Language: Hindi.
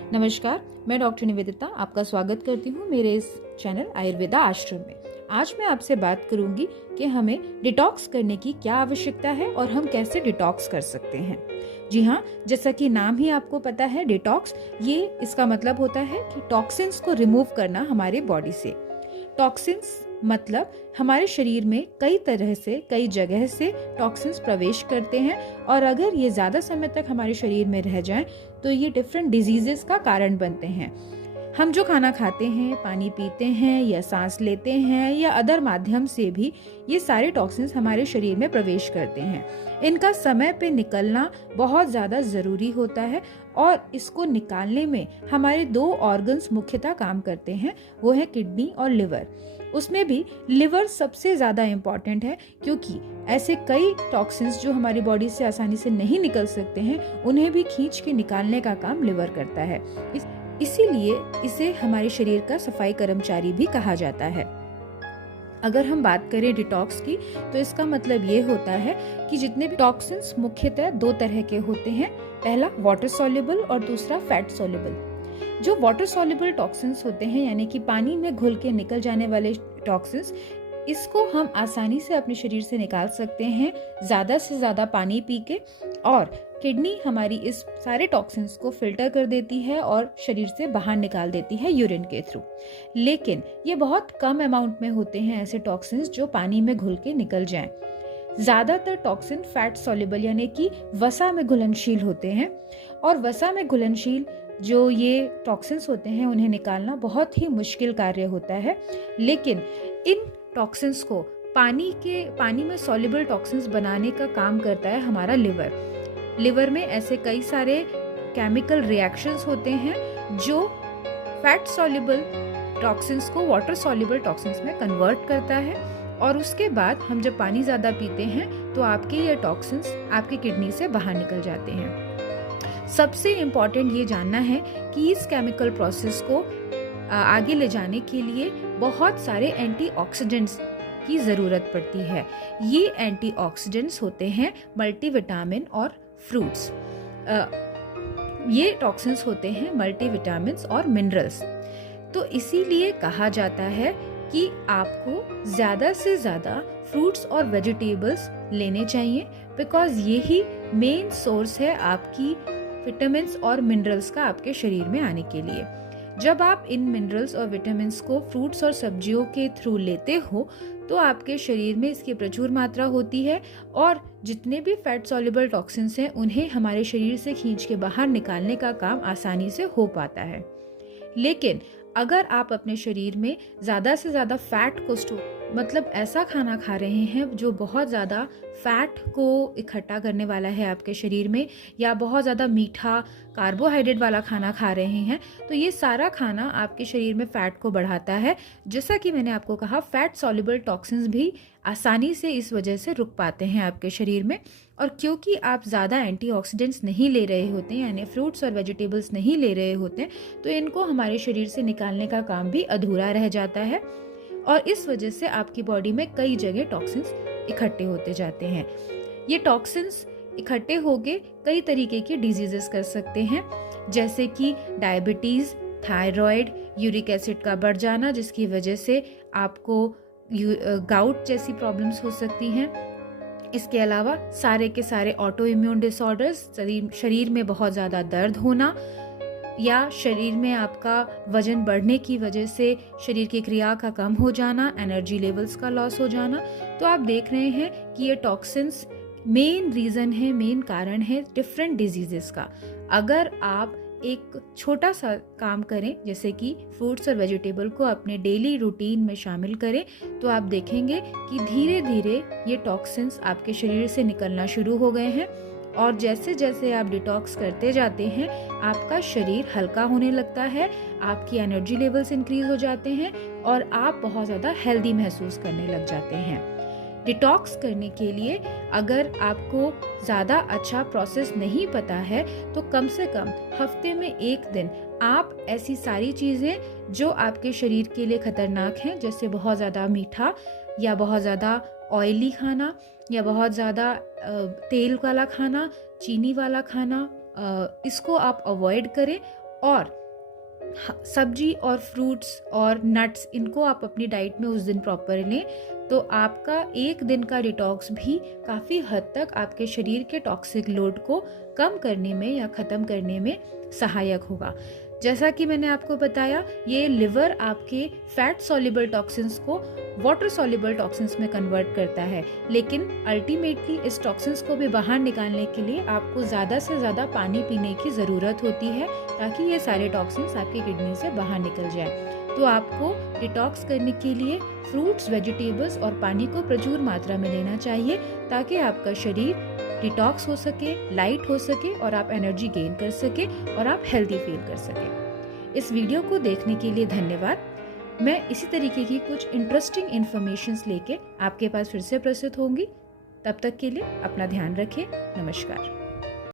नमस्कार, मैं डॉक्टर निवेदिता आपका स्वागत करती हूँ मेरे इस चैनल आयुर्वेदा आश्रम में। आज मैं आपसे बात करूंगी कि हमें डिटॉक्स करने की क्या आवश्यकता है और हम कैसे डिटॉक्स कर सकते हैं। जी हाँ, जैसा कि नाम ही आपको पता है डिटॉक्स, ये इसका मतलब होता है कि टॉक्सिन्स को रिमूव करना हमारे बॉडी से। टॉक्सिन्स मतलब हमारे शरीर में कई जगह से टॉक्सिन्स प्रवेश करते हैं और अगर ये ज़्यादा समय तक हमारे शरीर में रह जाएं तो ये डिफरेंट डिजीजेस का कारण बनते हैं। हम जो खाना खाते हैं, पानी पीते हैं या सांस लेते हैं या अदर माध्यम से भी ये सारे टॉक्सिन्स हमारे शरीर में प्रवेश करते हैं। इनका समय पे निकलना बहुत ज़्यादा ज़रूरी होता है और इसको निकालने में हमारे दो ऑर्गन्स मुख्यतः काम करते हैं, वो है किडनी और लिवर। उसमें भी लिवर सबसे ज़्यादा इम्पॉर्टेंट है क्योंकि ऐसे कई टॉक्सिन्स जो हमारी बॉडी से आसानी से नहीं निकल सकते हैं, उन्हें भी खींच के निकालने का काम लिवर करता है। इसीलिए इसे हमारे शरीर का सफाई कर्मचारी भी कहा जाता है। अगर हम बात करें डिटॉक्स की तो इसका मतलब ये होता है कि जितने भी टॉक्सिन्स मुख्यतः दो तरह के होते हैं, पहला वाटर सॉल्युबल और दूसरा फैट सॉल्युबल। जो वाटर सॉल्युबल टॉक्सिन्स होते हैं यानी कि पानी में घुल के निकल जाने वाले टॉक्सिन्स, इसको हम आसानी से अपने शरीर से निकाल सकते हैं ज़्यादा से ज़्यादा पानी पी के, और किडनी हमारी इस सारे टॉक्सिन्स को फिल्टर कर देती है और शरीर से बाहर निकाल देती है यूरिन के थ्रू। लेकिन ये बहुत कम अमाउंट में होते हैं ऐसे टॉक्सिन्स जो पानी में घुल के निकल जाएं। ज़्यादातर टॉक्सिन फैट सॉल्युबल यानी कि वसा में घुलनशील होते हैं और वसा में घुलनशील जो ये टॉक्सिन्स होते हैं उन्हें निकालना बहुत ही मुश्किल कार्य होता है। लेकिन इन टॉक्सिन्स को पानी में सॉल्युबल टॉक्सिन्स बनाने का काम करता है हमारा लिवर में ऐसे कई सारे केमिकल रिएक्शंस होते हैं जो फैट सॉल्युबल टॉक्सिन्स को वाटर सॉल्युबल टॉक्सिन्स में कन्वर्ट करता है और उसके बाद हम जब पानी ज़्यादा पीते हैं तो आपके ये टॉक्सिन्स आपकी किडनी से बाहर निकल जाते हैं। सबसे इम्पॉर्टेंट ये जानना है कि इस केमिकल प्रोसेस को आगे ले जाने के लिए बहुत सारे एंटीऑक्सीडेंट्स की ज़रूरत पड़ती है। ये एंटीऑक्सीडेंट्स होते हैं मल्टीविटामिन और फ्रूट्स। ये टॉक्सिन्स होते हैं मल्टीविटामिन्स और मिनरल्स। तो इसीलिए कहा जाता है कि आपको ज़्यादा से ज़्यादा फ्रूट्स और वेजिटेबल्स लेने चाहिए, बिकॉज यही मेन सोर्स है आपकी विटामिन्स और मिनरल्स का आपके शरीर में आने के लिए। जब आप इन मिनरल्स और विटामिन्स को फ्रूट्स और सब्जियों के थ्रू लेते हो तो आपके शरीर में इसकी प्रचुर मात्रा होती है और जितने भी फैट सॉल्युबल टॉक्सिन्स हैं उन्हें हमारे शरीर से खींच के बाहर निकालने का काम आसानी से हो पाता है। लेकिन अगर आप अपने शरीर में ज़्यादा से ज़्यादा फैट को मतलब ऐसा खाना खा रहे हैं जो बहुत ज़्यादा फैट को इकट्ठा करने वाला है आपके शरीर में, या बहुत ज़्यादा मीठा कार्बोहाइड्रेट वाला खाना खा रहे हैं, तो ये सारा खाना आपके शरीर में फैट को बढ़ाता है। जैसा कि मैंने आपको कहा, फैट सॉल्युबल टॉक्सिन्स भी आसानी से इस वजह से रुक पाते हैं आपके शरीर में। और क्योंकि आप ज़्यादा एंटीऑक्सीडेंट्स नहीं ले रहे होते यानी फ्रूट्स और वेजिटेबल्स नहीं ले रहे होते, तो इनको हमारे शरीर से निकालने का काम भी अधूरा रह जाता है और इस वजह से आपकी बॉडी में कई जगह टॉक्सिन्स इकट्ठे होते जाते हैं। ये टॉक्सिन्स इकट्ठे होके कई तरीके के डिजीजेस कर सकते हैं, जैसे कि डायबिटीज़, थायराइड, यूरिक एसिड का बढ़ जाना जिसकी वजह से आपको गाउट जैसी प्रॉब्लम्स हो सकती हैं। इसके अलावा सारे के सारे ऑटो इम्यून डिसऑर्डर्स, शरीर में बहुत ज़्यादा दर्द होना या शरीर में आपका वजन बढ़ने की वजह से शरीर की क्रिया का कम हो जाना, एनर्जी लेवल्स का लॉस हो जाना। तो आप देख रहे हैं कि ये टॉक्सिन्स मेन कारण है डिफरेंट डिजीजेस का। अगर आप एक छोटा सा काम करें जैसे कि फ्रूट्स और वेजिटेबल को अपने डेली रूटीन में शामिल करें, तो आप देखेंगे कि धीरे धीरे ये टॉक्सिन्स आपके शरीर से निकलना शुरू हो गए हैं और जैसे जैसे आप डिटॉक्स करते जाते हैं आपका शरीर हल्का होने लगता है, आपकी एनर्जी लेवल्स इंक्रीज हो जाते हैं और आप बहुत ज़्यादा हेल्दी महसूस करने लग जाते हैं। डिटॉक्स करने के लिए अगर आपको ज़्यादा अच्छा प्रोसेस नहीं पता है तो कम से कम हफ्ते में एक दिन आप ऐसी सारी चीज़ें जो आपके शरीर के लिए खतरनाक हैं, जैसे बहुत ज़्यादा मीठा या बहुत ज़्यादा ऑयली खाना या बहुत ज़्यादा तेल वाला खाना, चीनी वाला खाना, इसको आप अवॉइड करें और सब्जी और फ्रूट्स और नट्स, इनको आप अपनी डाइट में उस दिन प्रॉपर लें, तो आपका एक दिन का डिटॉक्स भी काफ़ी हद तक आपके शरीर के टॉक्सिक लोड को कम करने में या ख़त्म करने में सहायक होगा। जैसा कि मैंने आपको बताया, ये लिवर आपके फैट सॉल्युबल टॉक्सिन्स को वाटर सॉल्युबल टॉक्सिन्स में कन्वर्ट करता है, लेकिन अल्टीमेटली इस टॉक्सिन्स को भी बाहर निकालने के लिए आपको ज़्यादा से ज़्यादा पानी पीने की ज़रूरत होती है, ताकि ये सारे टॉक्सिन्स आपकी किडनी से बाहर निकल जाए। तो आपको डिटॉक्स करने के लिए फ्रूट्स, वेजिटेबल्स और पानी को प्रचुर मात्रा में लेना चाहिए, ताकि आपका शरीर डिटॉक्स हो सके, लाइट हो सके और आप एनर्जी गेन कर सके और आप हेल्दी फील कर सके। इस वीडियो को देखने के लिए धन्यवाद। मैं इसी तरीके की कुछ इंटरेस्टिंग इन्फॉर्मेशंस लेके आपके पास फिर से प्रस्तुत होंगी। तब तक के लिए अपना ध्यान रखें। नमस्कार।